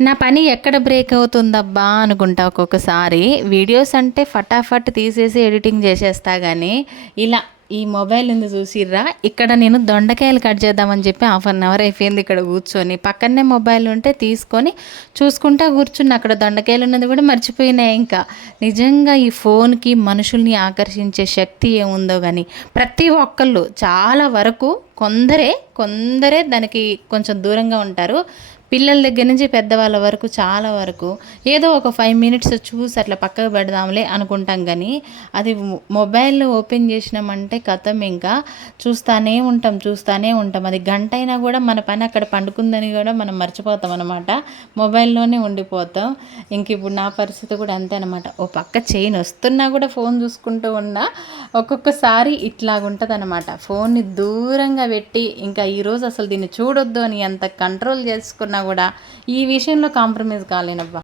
నా పని ఎక్కడ బ్రేక్ అవుతుందబ్బా అనుకుంటా ఒక్కొక్కసారి. వీడియోస్ అంటే ఫటాఫట్ తీసేసి ఎడిటింగ్ చేసేస్తా గానీ, ఇలా ఈ మొబైల్ ఉంది చూసిర్రా? ఇక్కడ నేను దొండకాయలు కట్ చేద్దామని చెప్పి హాఫ్ అన్ అవర్ అయిపోయింది ఇక్కడ కూర్చొని. పక్కనే మొబైల్ ఉంటే తీసుకొని చూసుకుంటా కూర్చున్నా. అక్కడ దొండకాయలు ఉన్నది కూడా మర్చిపోయినా ఇంకా. నిజంగా ఈ ఫోన్‌కి మనుషుల్ని ఆకర్షించే శక్తి ఏముందో గానీ, ప్రతి ఒక్కళ్ళు చాలా వరకు కొందరే దానికి కొంచెం దూరంగా ఉంటారు. పిల్లల దగ్గర నుంచి పెద్దవాళ్ళ వరకు చాలా వరకు ఏదో ఒక 5 మినిట్స్ చూసి అట్లా పక్కకు పెడదాంలే అనుకుంటాం కానీ అది మొబైల్ ఓపెన్ చేసినామంటే కథం ఇంకా చూస్తానే ఉంటాం. అది గంట అయినా కూడా మన పని అక్కడ పండుకుందని కూడా మనం మర్చిపోతాం అనమాట. మొబైల్లోనే ఉండిపోతాం. ఇంక ఇప్పుడు నా పరిస్థితి కూడా అంతే అనమాట. ఓ పక్క చైన్ వస్తున్నా కూడా ఫోన్ చూసుకుంటూ ఉన్నా. ఒక్కొక్కసారి ఇట్లాగుంటుంది అనమాట. ఫోన్ని దూరంగా పెట్టి ఇంకా ఈరోజు అసలు దీన్ని చూడొద్దు అని ఎంత కంట్రోల్ చేసుకున్నా కూడా ఈ విషయంలో కాంప్రమైజ్ కాలేనబ్బా.